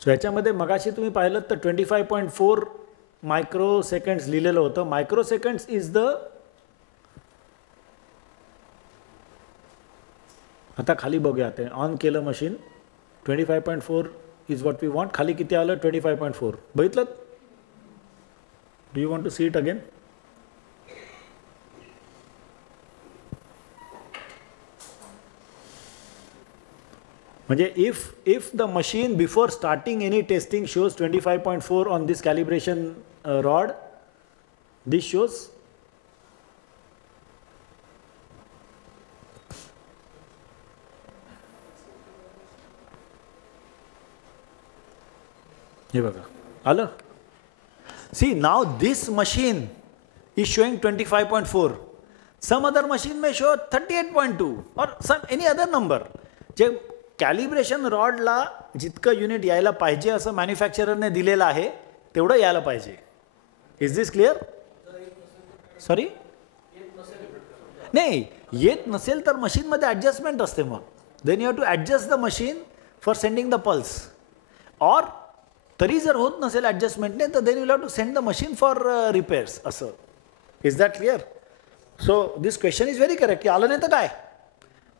So याच्यामध्ये मगाशी तुम्ही पाहिलं तर 25.4 मायक्रो सेकंड्स लिहिलेलं होतं. मायक्रो सेकंड्स इज द, आता खाली बघूया, ते ऑन केलं machine. 25.4 is what we want. खाली किती आलं? 25.4. बघितलं? Do you want to see it again? म्हणजे if the machine before starting any testing shows 25.4 on this calibration rod, this shows हे बघा आलं. See now this machine is showing 25.4. Some other machine may show 38.2 or some any other number. जे calibration रॉडला जितकं unit यायला पाहिजे असं मॅन्युफॅक्चररने दिलेलं आहे तेवढं यायला पाहिजे. Is this clear? सॉरी, नाही येत नसेल तर मशीनमध्ये ॲडजस्टमेंट असते. मग then you have to adjust the machine for sending the pulse. Or तरी जर होत नसेल ॲडजस्टमेंटने तर then you have to send the machine for repairs. असं. Is that clear? So this question is very correct की आलं नाही तर काय,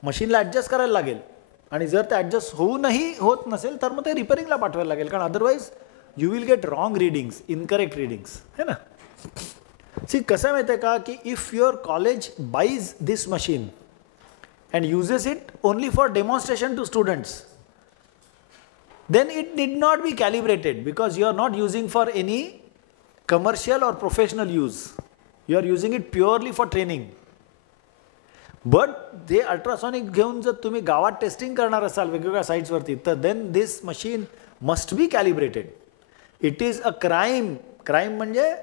मशीनला ॲडजस्ट करायला लागेल. आणि जर ते ॲडजस्ट होऊनही होत नसेल तर मग ते रिपेअरिंगला पाठवायला लागेल, कारण otherwise you will get wrong readings, incorrect readings, है ना. सी कसं माहिती आहे का की if your college buys this machine and uses it only for demonstration to students, then it did not be calibrated because you are not using for any commercial or professional use. You are using it purely for training. But they ultrasonic घेऊन जर तुम्ही गावात testing करणार असाल वेगवेगळ्या साइट्सवरती तर then this machine must be calibrated. It is a crime. Crime म्हणजे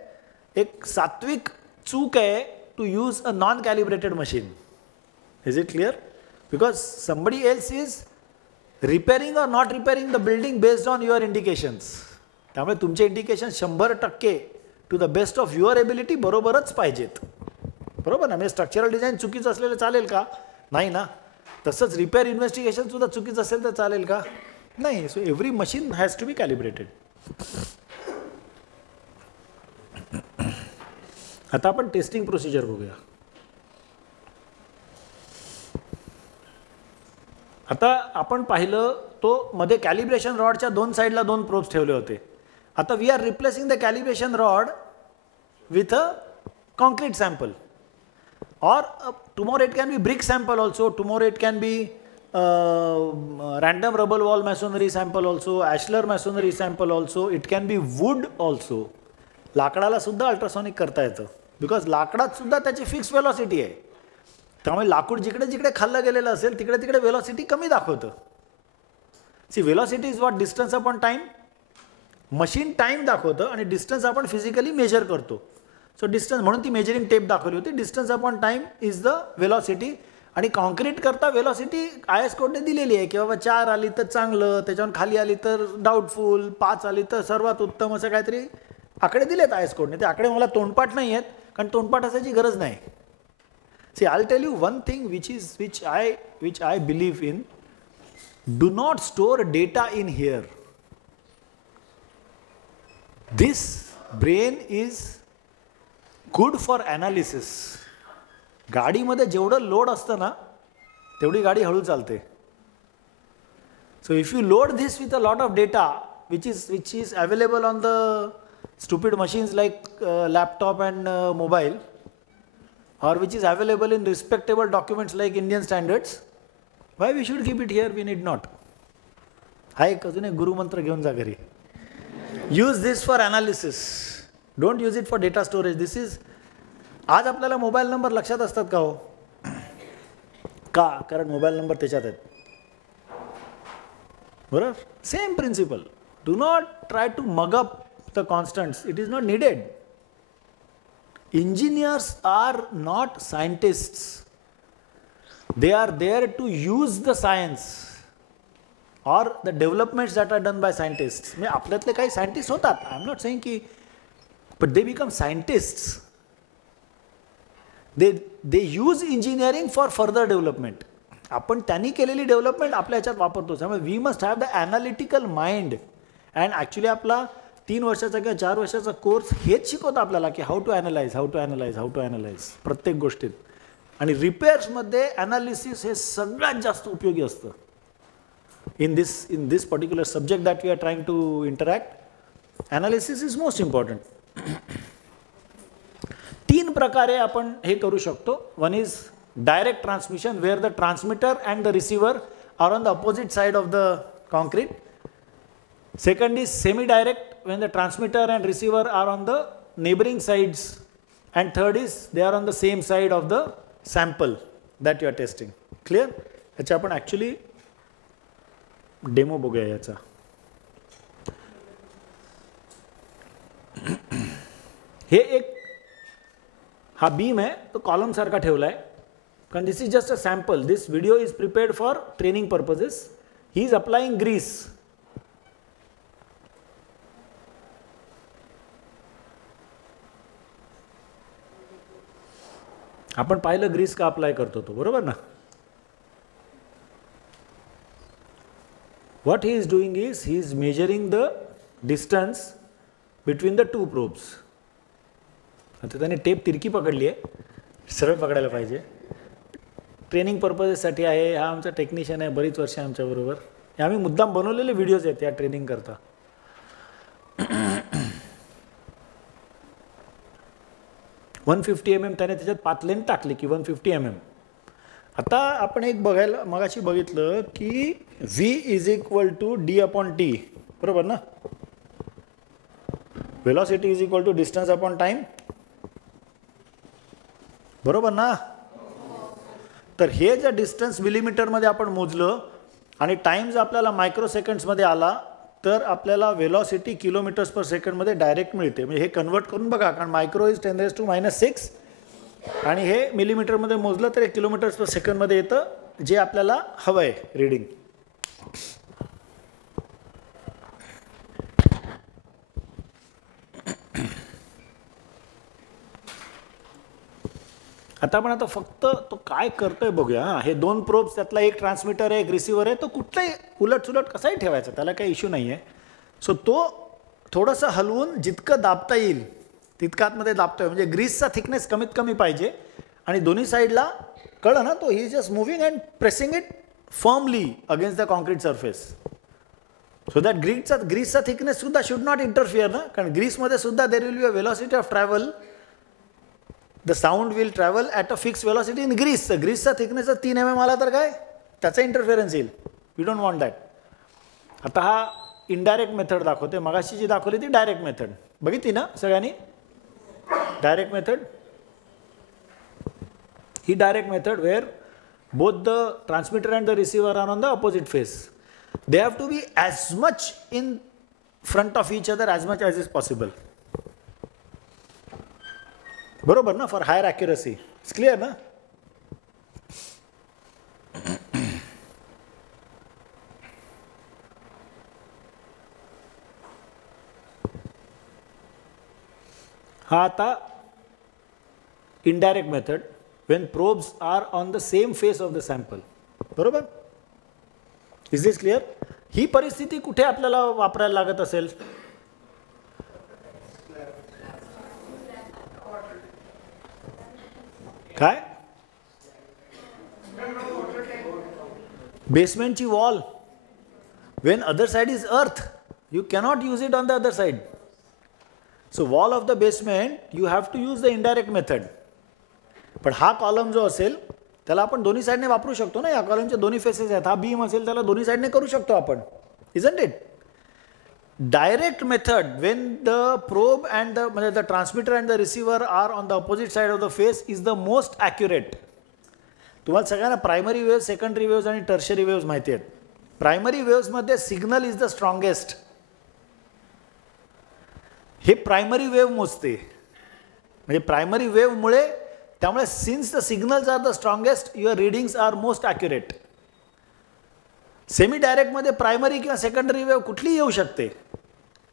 एक सात्विक चूक आहे to use a non-calibrated machine. Is it clear? Because somebody else is repairing or not repairing the building based on your indications. त्यामुळे तुमचे indication 100% to the best of your ability बरोबरच पाहिजेत. बरोबर ना. म्हणजे स्ट्रक्चरल डिझाईन चुकीचं असलेलं चालेल का? नाही ना. तसंच रिपेअर इन्व्हेस्टिगेशन सुद्धा चुकीचं असेल तर चालेल का? नाही. So every machine has to be calibrated. आता आपण टेस्टिंग प्रोसिजर बघूया. आता आपण पाहिलं तो मध्ये कॅलिब्रेशन रॉडच्या दोन साईडला दोन प्रोब्स ठेवले होते. आता we are replacing the calibration rod with a concrete sample or tomorrow it can be brick sample also, tomorrow it can be random rubble wall masonry sample also, ashlar masonry sample also, it can be wood also. लाकडाला सुद्धा ultrasonic करता येतं because लाकडात सुद्धा त्याची fix velocity आहे. त्यामुळे लाकूड जिकडे जिकडे खाल्लं गेलेलं असेल तिकडे तिकडे वेलॉसिटी कमी दाखवतं. See velocity is what distance upon time. Machine time दाखवतं आणि डिस्टन्स आपण फिजिकली मेजर करतो. सो डिस्टन्स म्हणून ती मेजरिंग टेप दाखवली होती. Distance upon time is the velocity. आणि कॉन्क्रीट करता वेलॉसिटी आय एस कोडने दिलेली आहे की बाबा 4 आली तर चांगलं, त्याच्यावर खाली आली तर डाऊटफुल, 5 आली तर सर्वात उत्तम, असं काहीतरी आकडे दिलेत आय एस कोडने. ते आकडे मला तोंडपाठ नाही आहेत कारण तोंडपाठ असायची गरज नाही. See I will tell you one thing which I believe in. Do not store data in here. This brain is good for analysis. गाडीमध्ये जेवढं लोड असतं ना तेवढी गाडी हळू चालते. So if you load this with a lot of data which is available on the stupid machines like laptop and mobile, or which is available in respectable documents like Indian standards, why we should keep it here? We need not. हा एक अजून एक गुरुमंत्र घेऊन जा घरी. Use this for analysis, don't use it for data storage. This is, आज आपल्याला mobile number लक्षात असतात का हो? का? कारण मोबाईल नंबर त्याच्यात आहेत. बरोबर. Same principle. Do not try to mug up the constants. It is not needed. Engineers are not scientists. They are there to use the science or the developments that are done by scientists. म्हणजे आपल्यातले काही scientist होतात. I am not saying की, but they become scientists. They use engineering for further development. आपण त्यांनी केलेली development आपल्या ह्याच्यात वापरतो. त्यामुळे we must have the analytical mind and actually आपला 3 वर्षाचा किंवा 4 वर्षाचा कोर्स हेच शिकवतो आपल्याला की हाऊ टू ॲनालाइज प्रत्येक गोष्टीत. आणि रिपेअर्समध्ये ॲनालिसिस हे सगळ्यात जास्त उपयोगी असतं. in this particular subject that we are trying to interact, analysis is most important. 3 प्रकारे आपण हे करू शकतो. One is direct transmission where the transmitter and the receiver are on the opposite side of the concrete. Second is semi-direct when the transmitter and receiver are on the neighboring sides. And third is they are on the same side of the sample that you are testing. Clear? याचा आपण actually demo बघूया याचा. हे एक हा beam आहे तो column सारखा ठेवला आहे कारण this is just a sample. This video is prepared for training purposes. He is applying grease. आपण पाहिलं ग्रीस का अप्लाय करतो तो, बरोबर ना. What he is doing is he is measuring the distance between the 2 probes. आता त्याने tape तिरकी पकडली आहे, सरळ पकडायला पाहिजे. ट्रेनिंग पर्पजेससाठी आहे. हा आमचा टेक्निशियन आहे, बरीच वर्ष आमच्याबरोबर. हे आम्ही मुद्दाम बनवलेले व्हिडिओज आहेत या ट्रेनिंग करता. 150 mm त्याने त्याच्यात पाथ लेंथ टाकली की 150 mm. आता आपण एक बघायला मगाशी बघितलं की V is equal to D upon T, बरोबर ना. Velocity is equal to distance upon time, बरोबर ना. तर हे जर डिस्टन्स मिलीमीटरमध्ये आपण मोजलं आणि टाइम जर आपल्याला मायक्रो सेकंड्समध्ये आला तर आपल्याला वेलॉसिटी किलोमीटर्स पर सेकंडमध्ये डायरेक्ट मिळते. म्हणजे हे कन्वर्ट करून बघा, कारण मायक्रो इज 10⁻⁻⁶ आणि हे मिलीमीटरमध्ये मोजलं तर 1 किलोमीटर्स पर सेकंडमध्ये येतं जे आपल्याला हवं आहे रीडिंग. आता आपण फक्त तो काय करतोय बघूया. हे 2 प्रोब्स, त्यातला एक ट्रान्समीटर आहे, एक रिसिव्हर आहे. तो कुठलाही उलटसुलट कसाही ठेवायचा, त्याला काही इश्यू नाही आहे. सो तो थोडंसं हलवून जितकं दाबता येईल तितका आतमध्ये दाबतोय. म्हणजे ग्रीसचा थिकनेस कमीत कमी पाहिजे आणि दोन्ही साईडला कळलं ना. तो he just moving and pressing it firmly against the concrete surface. So that ग्रीसचा थिकनेस सुद्धा शुड नॉट इंटरफिअर ना. कारण ग्रीसमध्ये सुद्धा there will be a velocity of travel. The sound will travel at a fix velocity in grease. ग्रीसचा thickness 3 mm आला तर काय त्याचा इंटरफिअरन्स येईल. We don't want that. आता हा इनडायरेक्ट मेथड दाखवते. मगाशी जी दाखवली ती डायरेक्ट मेथड बघितली ना सगळ्यांनी. डायरेक्ट मेथड ही direct method where both the transmitter and the receiver are on the opposite face. They have to be as much in front of each other as much as is possible. बरोबर ना, for higher accuracy. It's clear ना. हा आता indirect method when probes are on the same face of the sample. बरोबर. Is this clear? ही परिस्थिती कुठे आपल्याला वापरायला लागत असेल? काय? बेसमेंटची wall. When other side is earth, you cannot use it on the other side. So wall of the basement, you have to use the indirect method. पण हा कॉलम जो असेल त्याला आपण दोन्ही साईडने वापरू शकतो ना. या कॉलमचे दोन्ही फेसेस आहेत. हा बीम असेल त्याला दोन्ही साईडने करू शकतो आपण. Isn't it? Direct method when the probe and म्हणजे the transmitter and the receiver are on the opposite side of the face is the most accurate. तुम्हाला सगळ्यांना प्रायमरी वेव्ह, सेकंडरी वेव्ज आणि टर्शरी वेव्ज माहिती आहेत. Primary वेव्समध्ये signal is the strongest. हे primary wave मोजते. म्हणजे प्रायमरी वेव्हमुळे त्यामुळे since the signals are the strongest your readings are most accurate. Semi डायरेक्टमध्ये प्रायमरी किंवा सेकंडरी वेव्ह कुठलीही येऊ शकते.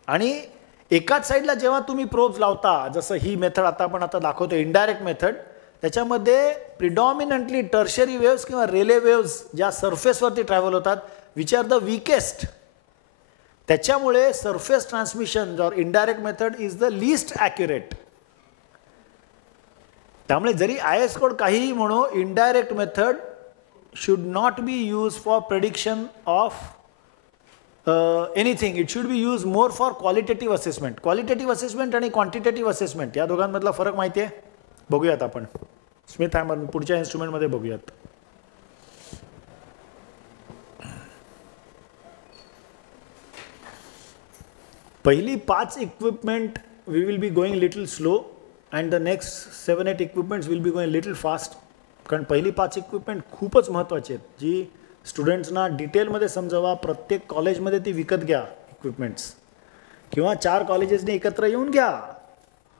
आणि एकाच साईडला जेव्हा तुम्ही प्रोब्स लावता, जसं ही मेथड आपण आता दाखवतो इनडायरेक्ट मेथड, त्याच्यामध्ये प्रिडॉमिनंटली टर्शरी वेव्स किंवा रेले वेव्स ज्या सरफेसवरती ट्रॅव्हल होतात विच आर द वीकेस्ट. त्याच्यामुळे सरफेस ट्रान्समिशन और indirect method is the least accurate. त्यामुळे जरी IS कोड काहीही म्हणो, indirect method should not B use for prediction of anything. It should B use more for qualitative assessment. Qualitative assessment आणि quantitative assessment या दोघांमधला फरक माहिती आहे? बघूयात आपण स्मिथ हॅमर पुढच्या इन्स्ट्रुमेंटमध्ये बघूयात. पहिली 5 equipment we will be going little slow and the next 7-8 equipments will be going little fast. कारण पहिली 5 इक्विपमेंट खूपच महत्त्वाची आहेत, जी स्टुडंट्सना डिटेलमध्ये समजावा. प्रत्येक कॉलेजमध्ये ती विकत घ्या इक्विपमेंट्स, किंवा 4 कॉलेजेसने एकत्र येऊन घ्या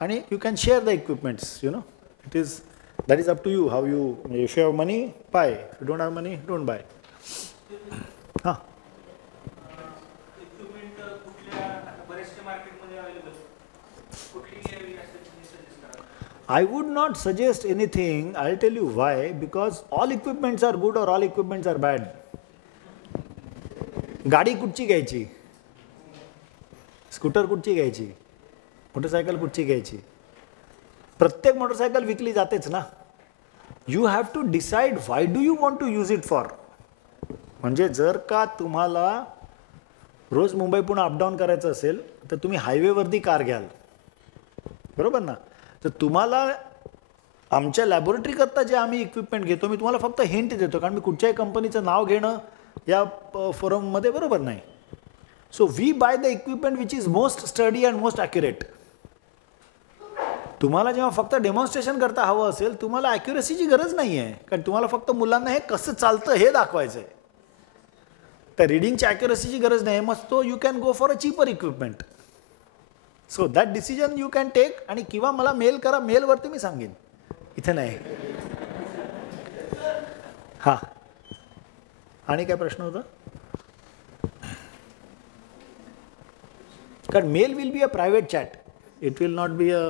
आणि you can share the equipments. You know, it is that is up to you how you. If you have money buy, if you don't have money don't buy. हां, I would not suggest anything. I'll tell you why. Because all equipments are good or all equipments are bad. गाडी कुठची घ्यायची, scooter कुठची घ्यायची, motorcycle कुठची घ्यायची? प्रत्येक motorcycle विकली जातेच ना. You have to decide why do you want to use it for. म्हणजे जर का तुम्हाला रोज मुंबई पुणे अपडाऊन करायचं असेल तर तुम्ही हायवेवरती कार घ्याल, बरोबर ना. तर तुम्हाला आमच्या लॅबोरेटरीकरता जे आम्ही इक्विपमेंट घेतो, मी तुम्हाला फक्त हिंट देतो, कारण मी कुठच्याही कंपनीचं नाव घेणं या फोरममध्ये बरोबर नाही. So we buy the equipment which is most sturdy and most accurate. तुम्हाला जेव्हा फक्त डेमॉन्स्ट्रेशन करता हवं असेल, तुम्हाला ॲक्युरेसीची गरज नाही आहे, कारण तुम्हाला फक्त मुलांना हे कसं चालतं हे दाखवायचं आहे. तर रिडिंगची ॲक्युरेसीची गरज नाही, मग तो you can go for a cheaper equipment. So that decision you can take. आणि किंवा मला मेल करा, मेलवरती मी सांगेन, इथे नाही. हां, आणि काय प्रश्न होता? कारण mail will be a private chat, it will not be a.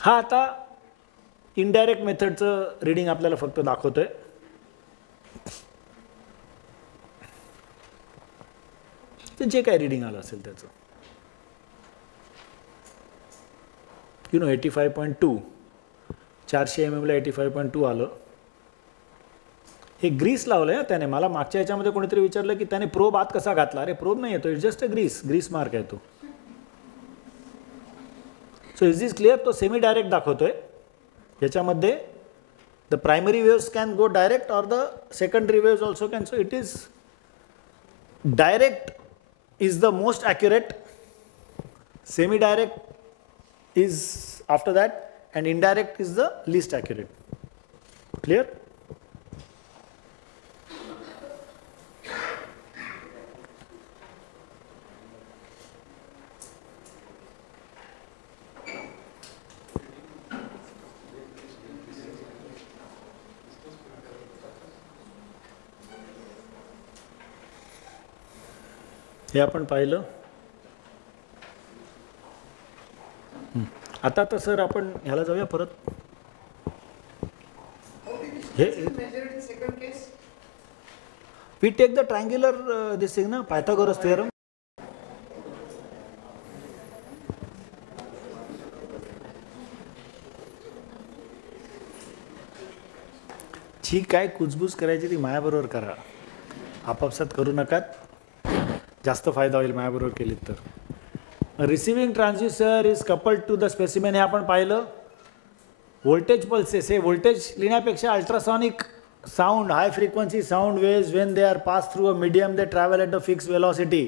हा, आता इनडायरेक्ट मेथडचं रिडिंग आपल्याला फक्त दाखवतोय. जे काय रिडिंग आलं असेल त्याचं, यू नो 85.2, 400 mm ला 85.2 आलं. हे ग्रीस लावलं आहे त्याने. मला मागच्या ह्याच्यामध्ये कोणीतरी विचारलं की त्याने प्रोब आत कसा घातला. अरे प्रोब नाही येतो, it's just a grease mark आहे तो. So is this clear? तो सेमी डायरेक्ट दाखवतोय. याच्यामध्ये the primary waves can go direct और the secondary waves also can. So it is direct is the most accurate, semi direct is after that, and indirect is the least accurate. Clear? हे आपण पाहिलं. आता तर sir आपण ह्याला जाऊया परत. हे we take the triangular this thing ना, पायथागोरस थिअरम. जी काय कुजबूज करायची ती मायाबरोबर करा, आपापसात करू नका. जास्त फायदा होईल माझ्याबरोबर केली तर. Receiving transducer is coupled to the specimen. हे आपण पाहिलं. व्होल्टेज पल्सेस, हे व्होल्टेज लिहिण्यापेक्षा ultrasonic sound, high frequency sound waves when they are pass through a medium they travel at a fix velocity.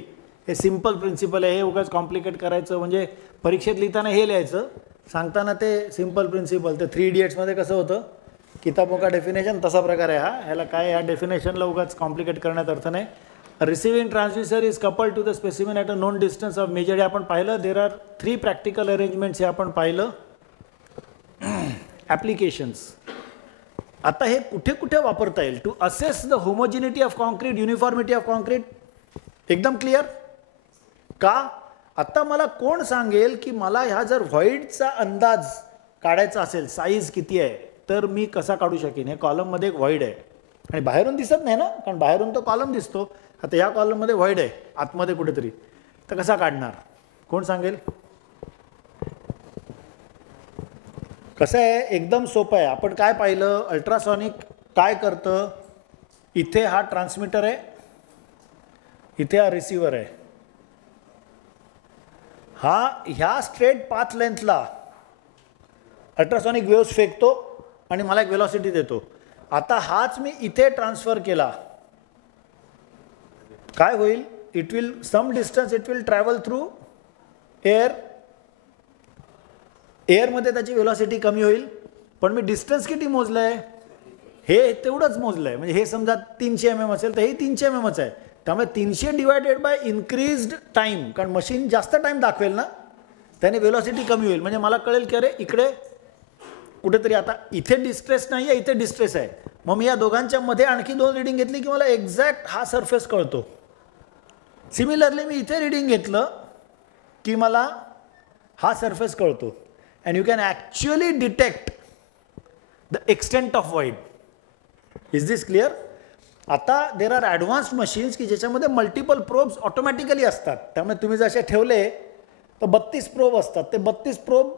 हे सिम्पल प्रिन्सिपल आहे. हे उगाच complicate करायचं म्हणजे परीक्षेत लिहिताना हे लिहायचं, सांगताना ते सिम्पल प्रिन्सिपल. ते 3 इडियट्समध्ये कसं होतं, किताबों का डेफिनेशन तसा प्रकार आहे हा. ह्याला काय, ह्या डेफिनेशनला उगाच कॉम्प्लिकेट करण्यात अर्थ नाही. Receiving transducer is coupled to the specimen at a known distance of measure. हे आपण पाहिलं. देर आर 3 प्रॅक्टिकल अरेंजमेंट्स हे आपण पाहिलं. ॲप्लिकेशन्स. आता हे कुठे कुठे वापरता येईल? To assess the homogeneity of concrete, uniformity of concrete. एकदम क्लिअर का? आता मला कोण सांगेल की मला ह्या जर व्हॉइडचा अंदाज काढायचा असेल, साईज किती आहे, तर मी कसा काढू शकेन? हे कॉलममध्ये एक व्हॉइड आहे, आणि बाहेरून दिसत नाही ना, कारण बाहेरून तो कॉलम दिसतो. आता या कॉलममध्ये व्हॉइड आहे आतमध्ये कुठेतरी, तर कसा काढणार, कोण सांगेल? कसं आहे, एकदम सोपं आहे. आपण काय पाहिलं, अल्ट्रासॉनिक काय करतं, इथे हा ट्रान्समीटर आहे, इथे हा रिसिव्हर आहे. ह्या स्ट्रेट पाथ लेंथला अल्ट्रासॉनिक वेव्स फेकतो आणि मला एक वेलॉसिटी देतो. आता हाच मी इथे ट्रान्सफर केला, काय होईल? It will some distance it will travel through air. एअरमध्ये त्याची वेलॉसिटी कमी होईल, पण मी डिस्टन्स किती मोजलं आहे? हे तेवढंच मोजलं आहे. म्हणजे हे समजा 300 mm असेल तर हे 300 mmच आहे. त्यामुळे 300 डिवायडेड बाय इन्क्रीज्ड टाईम, कारण मशीन जास्त टाईम दाखवेल ना, त्याने वेलॉसिटी कमी होईल. म्हणजे मला कळेल की अरे इकडे कुठेतरी आता इथे डिस्ट्रेस नाही आहे, इथे डिस्ट्रेस आहे. मग मी या दोघांच्या मध्ये आणखी 2 रिडिंग घेतली की मला एक्झॅक्ट हा सरफेस कळतो. सिमिलरली मी इथे रिडिंग घेतलं की मला हा सरफेस कळतो. And you can actually detect the extent of void. Is this clear? आता देर आर ॲडव्हान्स्ड मशीन्स की ज्याच्यामध्ये मल्टिपल प्रोब्स ऑटोमॅटिकली असतात. त्यामुळे तुम्ही जसे ठेवले तर 32 प्रोब असतात. ते 32 प्रोब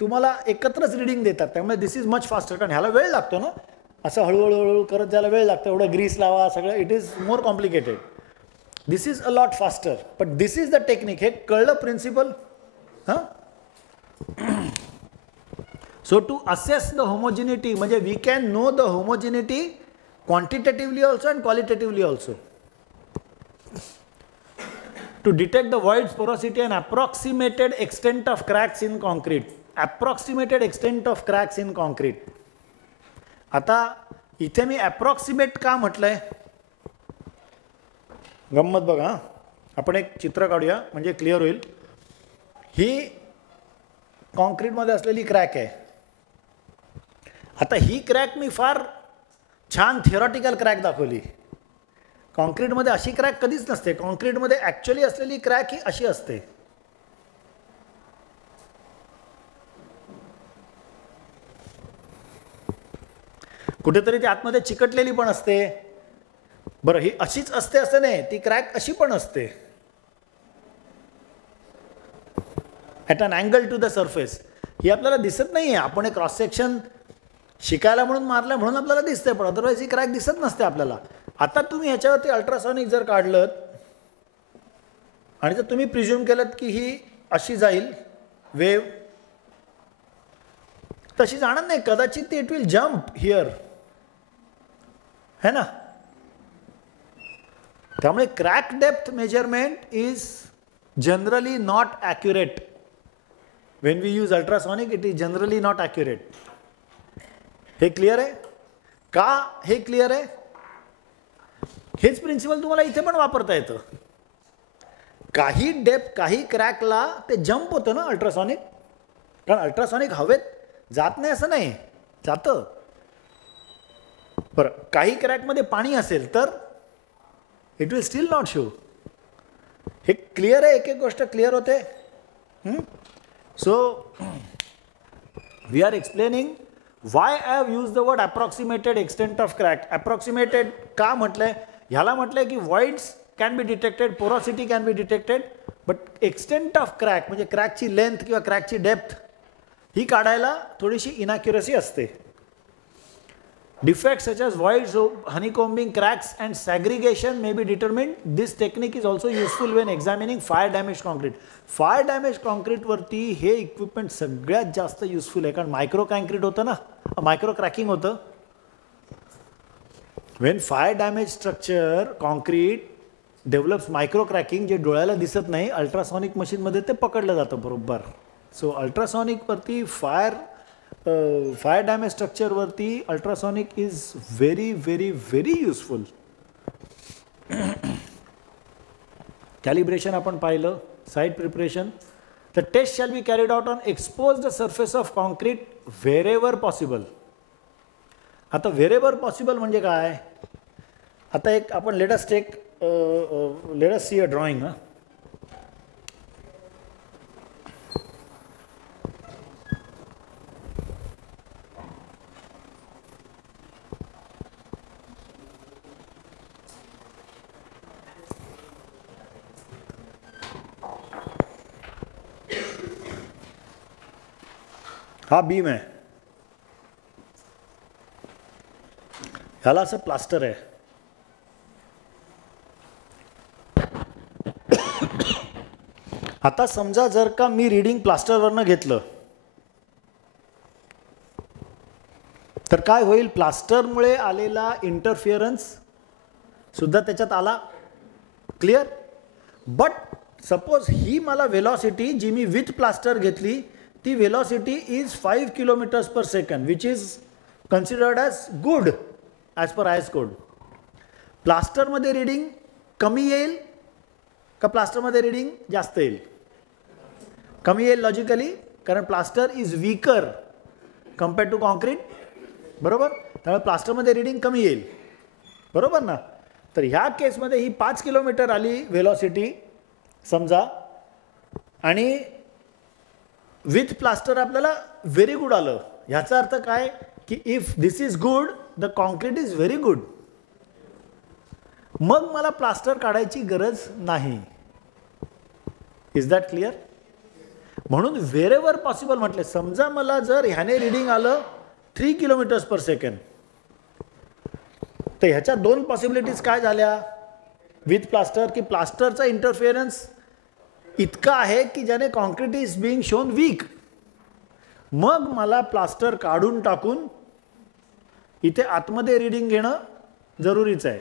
तुम्हाला एकत्रच रिडिंग देतात. त्यामुळे दिस इज मच फास्टर. कारण ह्याला वेळ लागतो ना, असं हळूहळू करत जायला वेळ लागतो. एवढं ग्रीस लावा सगळं, it is more complicated. This is a lot faster, but this is the technique. हे कळलं प्रिन्सिपल? हां. So to assess the homogeneity, म्हणजे we can know the homogeneity quantitatively also and qualitatively also. To detect the voids, porosity and approximated extent of cracks in concrete. Approximated extent of cracks in concrete. आता इथे मी approximate का म्हटलंय? गंमत बघा, आपण एक चित्र काढूया म्हणजे क्लिअर होईल. ही कॉन्क्रीटमध्ये असलेली क्रॅक आहे. आता ही क्रॅक मी फार छान थिअरॉटिकल क्रॅक दाखवली. कॉन्क्रीटमध्ये अशी क्रॅक कधीच नसते. कॉन्क्रीटमध्ये ॲक्च्युअली असलेली क्रॅक ही अशी असते. कुठेतरी ती आतमध्ये चिकटलेली पण असते. बरं, ही अशीच असते असं नाही, ती क्रॅक अशी पण असते at an angle to the surface. ही आपल्याला दिसत नाही आहे. आपण एक क्रॉस सेक्शन शिकायला म्हणून मारलं म्हणून आपल्याला दिसतंय, पण अदरवाईज ही क्रॅक दिसत नसते आपल्याला. आता तुम्ही ह्याच्यावरती अल्ट्रासॉनिक जर काढलं आणि जर तुम्ही प्रिझ्युम केलं की ही अशी जाईल वेव, तशी जाणार नाही. कदाचित ती इट विल जम्प हिअर, है ना. त्यामुळे crack depth measurement is generally not accurate. When we use ultrasonic it is generally not accurate. हे क्लिअर आहे का? हे क्लिअर आहे. हेच प्रिन्सिपल तुम्हाला इथे पण वापरता येतं. काही डेप्थ, काही क्रॅकला ते जम्प होतं ना अल्ट्रासॉनिक, कारण अल्ट्रासॉनिक हवेत जात नाही असं नाही, जातं. बरं, काही क्रॅकमध्ये पाणी असेल तर it will still not show. हे क्लिअर आहे. एक एक गोष्ट क्लिअर होते. So we are explaining why I have used the word approximated extent of crack. Approximated का म्हटलंय? ह्याला म्हटलंय की voids can be detected, porosity can be detected, but extent of crack म्हणजे क्रॅकची लेंथ किंवा क्रॅकची डेप्थ ही काढायला थोडीशी इनॅक्युरसी असते. Defects such as voids, honeycombing, cracks and segregation may be determined. This technique is also useful when examining fire damaged concrete. Fire damaged concrete वरती हे equipment सगळ्यात जास्त युजफुल आहे, कारण मायक्रो कॉन्क्रीट होतं ना, मायक्रो क्रॅकिंग होतं. Wien fire damage structure concrete develops micro cracking, जे डोळ्याला दिसत नाही, अल्ट्रासॉनिक मशीनमध्ये ते पकडलं जातं बरोबर. सो अल्ट्रासॉनिकवरती फायर डॅमेज स्ट्रक्चरवरती ultrasonic is very very very useful. Calibration आपण पाहिलं, site preparation. The test shall be carried out on exposed surface of concrete wherever possible. आता व्हेरेवर पॉसिबल म्हणजे काय? आता एक आपण let us see a drawing. हा बीम आहे, ह्याला असं प्लास्टर आहे. आता समजा जर का मी रीडिंग प्लास्टरवरनं घेतलं तर काय होईल, प्लास्टरमुळे आलेला इंटरफिअरन्स सुद्धा त्याच्यात आला. क्लिअर. बट सपोज ही मला वेलॉसिटी जी मी विथ प्लास्टर घेतली ती velocity is 5 kilometres per second which is considered as good as per IS code. प्लास्टरमध्ये रीडिंग कमी येईल का प्लास्टरमध्ये रीडिंग जास्त येईल? कमी येईल लॉजिकली, कारण plaster is weaker compared to concrete. बरोबर. त्यामुळे प्लास्टरमध्ये रीडिंग कमी येईल. बरोबर ना. तर ह्या केसमध्ये ही 5 किलोमीटर आली वेलॉसिटी समजा, आणि विथ प्लास्टर आपल्याला व्हेरी गुड आलं. ह्याचा अर्थ काय की if this is good the concrete is very good, मग मला प्लास्टर काढायची गरज नाही. Is that clear? म्हणून व्हेरेवर पॉसिबल म्हटले. समजा मला जर ह्याने रीडिंग आलं 3 किलोमीटर्स पर सेकंड, तर ह्याच्या दोन पॉसिबिलिटीज काय झाल्या विथ प्लास्टर, की प्लास्टरचा इंटरफिअरन्स इतका आहे की ज्याने concrete is being shown weak. मग मला प्लास्टर काढून टाकून इथे आतमध्ये रीडिंग घेणं जरुरीचं आहे.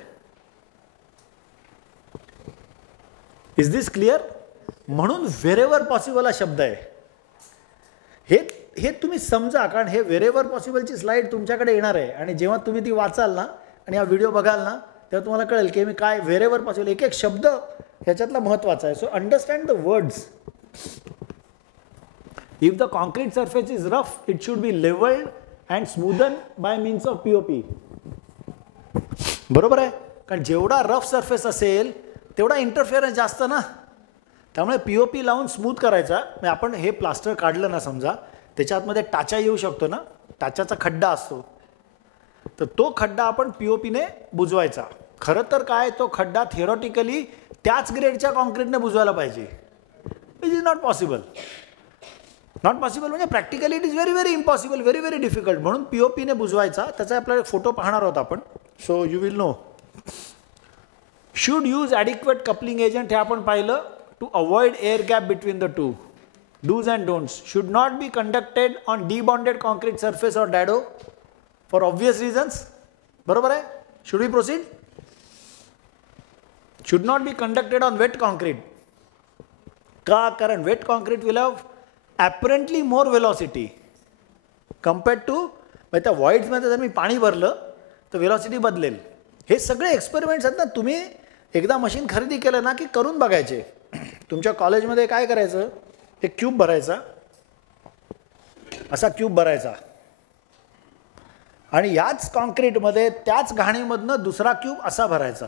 Is this clear? म्हणून व्हेरेवर पॉसिबल हा शब्द आहे. हे तुम्ही समजा, कारण हे व्हेरेवर पॉसिबलची स्लाईड तुमच्याकडे येणार आहे आणि जेव्हा तुम्ही ती वाचाल ना आणि हा व्हिडिओ बघाल ना तेव्हा तुम्हाला कळेल की मी काय व्हेरेवर पॉसिबल, एक एक शब्द ह्याच्यातला महत्त्वाचा आहे. So understand the words. If the concrete surface is rough it should be levelled and smoothen by means of POP. बरोबर आहे, कारण जेवढा रफ सरफेस असेल तेवढा इंटरफिअरन्स जास्त ना. त्यामुळे POP लावून स्मूथ करायचा. म्हणजे आपण हे प्लास्टर काढलं ना समजा, त्याच्यातमध्ये टाचा येऊ शकतो ना, टाचाचा खड्डा असतो, तर तो खड्डा आपण POPने बुजवायचा. खरं तर काय, तो खड्डा थिअरॉटिकली त्याच ग्रेडच्या कॉन्क्रीटने बुजवायला पाहिजे. It is not possible. Not possible म्हणजे practically it is very very impossible, very very difficult. म्हणून POPने बुजवायचा. त्याचा आपल्याला फोटो पाहणार आहोत आपण. So you will know. Should use adequate coupling agent, हे आपण पाहिलं. To avoid air gap between the two. Dos and don'ts. Should not be conducted on debonded concrete surface or dado for obvious reasons. बरोबर आहे. Should we proceed? Should not be conducted on wet concrete. का? कारण wet concrete will have apparently more velocity compared to, म्हणजे त्या व्हॉइड्समध्ये जर मी पाणी भरलं तर वेलॉसिटी बदलेल. हे सगळे एक्सपेरिमेंट्स आहेत ना. तुम्ही एकदा मशीन खरेदी केलं ना की करून बघायचे. तुमच्या कॉलेजमध्ये काय करायचं, एक क्यूब भरायचा, असा क्यूब भरायचा, आणि याच कॉन्क्रीटमध्ये त्याच घाणीमधनं दुसरा क्यूब असा भरायचा.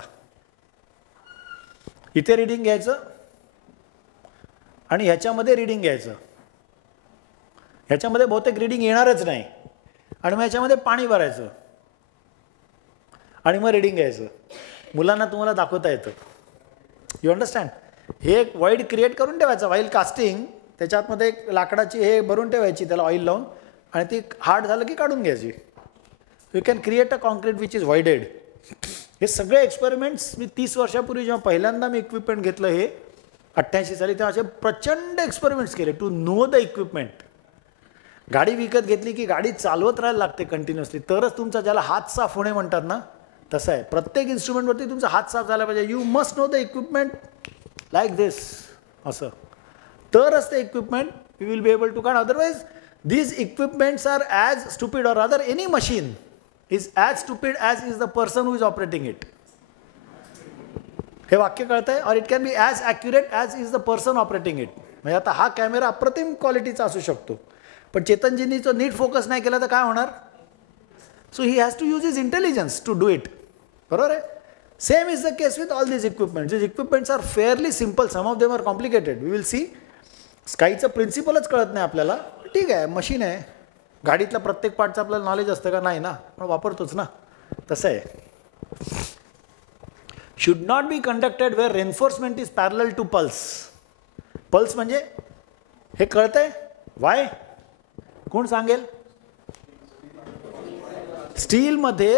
इथे रीडिंग घ्यायचं आणि ह्याच्यामध्ये रीडिंग घ्यायचं. ह्याच्यामध्ये बहुतेक रीडिंग येणारच नाही, आणि मग ह्याच्यामध्ये पाणी भरायचं आणि मग रीडिंग घ्यायचं. मुलांना तुम्हाला दाखवता येतं. You understand? हे एक वॉइड क्रिएट करून ठेवायचं व्हाईल कास्टिंग. त्याच्यातमध्ये एक लाकडाची हे भरून ठेवायची त्याला ऑइल लावून, आणि ती हार्ड झालं की काढून घ्यायची. You can create a concrete which is voided. हे सगळे एक्सपेरिमेंट्स मी 30 वर्षापूर्वी जेव्हा पहिल्यांदा मी इक्विपमेंट घेतलं, हे 88 साली, तेव्हा असे प्रचंड एक्सपेरिमेंट्स केले टू नो द इक्विपमेंट. गाडी विकत घेतली की गाडी चालवत राहायला लागते कंटिन्युअसली, तरच तुमचा, ज्याला हात साफ होणे म्हणतात ना, तसं आहे. प्रत्येक इन्स्ट्रुमेंटवरती तुमचा हात साफ झाला पाहिजे. You must know the equipment like this, असं. तरच ते equipment you will be able to. कारण otherwise these equipments are as stupid, or rather any machine is as stupid as is the person who is operating it. हे वाक्य कळतंय? or it can be as accurate as is the person operating it. म्हणजे आता हा camera अप्रतिम क्वालिटीचा असू शकतो, पण चेतनजींनी तो नीट फोकस नाही केला तर काय होणार? So he has to use his intelligence to do it. बरोबर आहे. Same is the case with all these equipments. These equipments are fairly simple, some of them are complicated. We will see. स्कायचं प्रिन्सिपलच कळत नाही आपल्याला. ठीक आहे, machine आहे, गाडीतल्या प्रत्येक पार्टचं आपल्याला नॉलेज असतं का? नाही ना, पण वापरतोच ना. तसं आहे. Should not be conducted where reinforcement is parallel to pulse. Pulse म्हणजे हे कळतंय? वाय? कोण सांगेल? स्टीलमध्ये